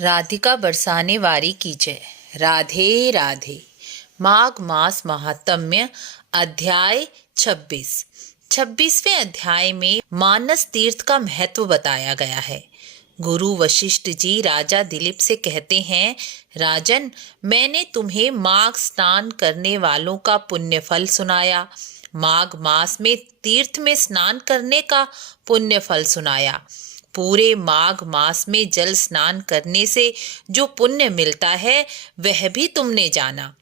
राधिका बरसाने वारी की जय। राधे राधे। माघ मास महात्म्य अध्याय 26। 26वें अध्याय में मानस तीर्थ का महत्व बताया गया है। गुरु वशिष्ठ जी राजा दिलीप से कहते हैं, राजन, मैंने तुम्हें माघ स्नान करने वालों का पुण्य फल सुनाया, माघ मास में तीर्थ में स्नान करने का पुण्य फल सुनाया। पूरे माघ मास में जल स्नान करने से जो पुण्य मिलता है वह भी तुमने जाना।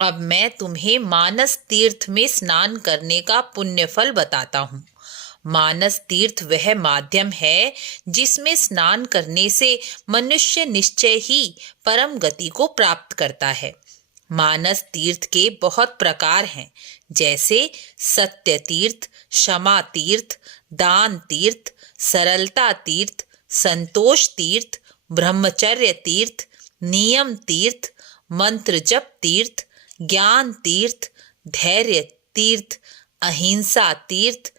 अब मैं तुम्हें मानस तीर्थ में स्नान करने का पुण्य फल बताता हूँ। मानस तीर्थ वह माध्यम है जिसमें स्नान करने से मनुष्य निश्चय ही परम गति को प्राप्त करता है। मानस तीर्थ के बहुत प्रकार हैं, जैसे सत्य तीर्थ, क्षमा तीर्थ, दान तीर्थ, सरलता तीर्थ, संतोष तीर्थ, ब्रह्मचर्य तीर्थ, नियम तीर्थ, मंत्र जप तीर्थ, ज्ञान तीर्थ, धैर्य तीर्थ, अहिंसा तीर्थ,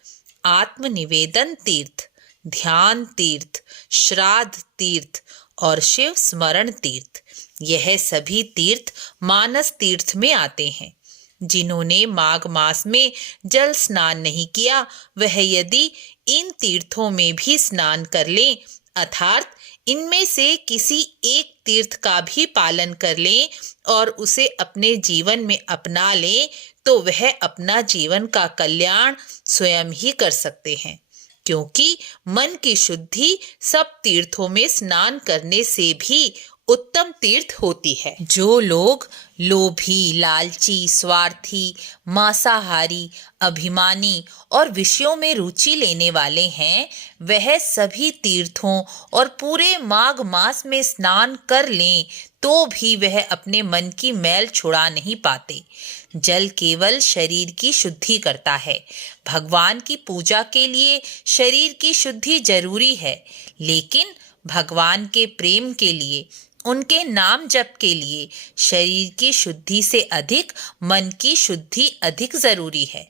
आत्मनिवेदन तीर्थ, ध्यान तीर्थ, श्राद्ध तीर्थ और शिव स्मरण तीर्थ। यह सभी तीर्थ मानस तीर्थ में आते हैं। जिन्होंने माघ मास में जल स्नान नहीं किया वह यदि इन तीर्थों में भी स्नान कर लें, अर्थात इनमें से किसी एक तीर्थ का भी पालन कर लें और उसे अपने जीवन में अपना लें, तो वह अपना जीवन का कल्याण स्वयं ही कर सकते हैं, क्योंकि मन की शुद्धि सब तीर्थों में स्नान करने से भी उत्तम तीर्थ होती है। जो लोग लोभी, लालची, स्वार्थी, मांसाहारी, अभिमानी और विषयों में रुचि लेने वाले हैं, वह सभी तीर्थों और पूरे माघ मास में स्नान कर लें तो भी वह अपने मन की मैल छुड़ा नहीं पाते। जल केवल शरीर की शुद्धि करता है। भगवान की पूजा के लिए शरीर की शुद्धि जरूरी है, लेकिन भगवान के प्रेम के लिए, उनके नाम जप के लिए शरीर की शुद्धि से अधिक मन की शुद्धि अधिक जरूरी है।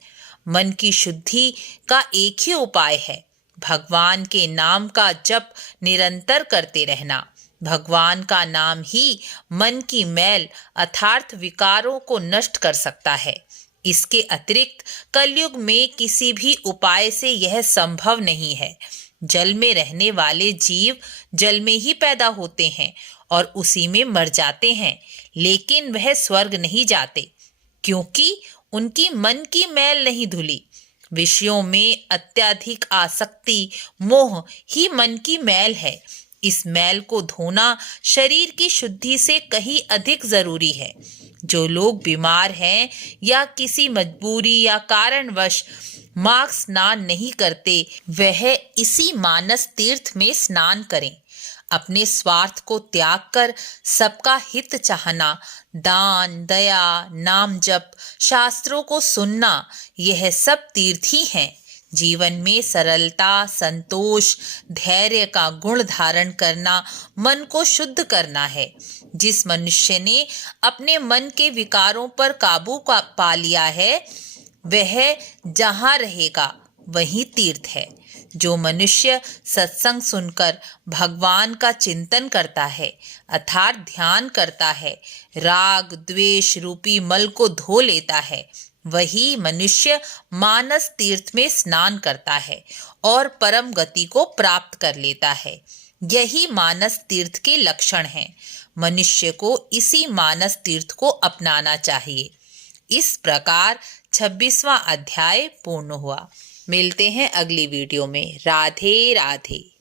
मन की शुद्धि का एक ही उपाय है, भगवान के नाम का जप निरंतर करते रहना। भगवान का नाम ही मन की मैल अर्थात विकारों को नष्ट कर सकता है। इसके अतिरिक्त कलयुग में किसी भी उपाय से यह संभव नहीं है। जल में रहने वाले जीव जल में ही पैदा होते हैं और उसी में मर जाते हैं, लेकिन वह स्वर्ग नहीं जाते, क्योंकि उनकी मन की मैल नहीं धुली। विषयों में अत्यधिक आसक्ति, मोह ही मन की मैल है। इस मैल को धोना शरीर की शुद्धि से कहीं अधिक जरूरी है। जो लोग बीमार हैं या किसी मजबूरी या कारणवश माघ स्नान नहीं करते, वह इसी मानस तीर्थ में स्नान करें। अपने स्वार्थ को त्याग कर सबका हित चाहना, दान, दया, नाम जप, शास्त्रों को सुनना, यह सब तीर्थ ही हैं। जीवन में सरलता, संतोष, धैर्य का गुण धारण करना मन को शुद्ध करना है। जिस मनुष्य ने अपने मन के विकारों पर काबू पा लिया है, वह जहाँ रहेगा वही तीर्थ है। जो मनुष्य सत्संग सुनकर भगवान का चिंतन करता है अर्थात ध्यान करता है, राग द्वेष रूपी मल को धो लेता है, वही मनुष्य मानस तीर्थ में स्नान करता है और परम गति को प्राप्त कर लेता है। यही मानस तीर्थ के लक्षण हैं। मनुष्य को इसी मानस तीर्थ को अपनाना चाहिए। इस प्रकार 26वां अध्याय पूर्ण हुआ। मिलते हैं अगली वीडियो में। राधे राधे।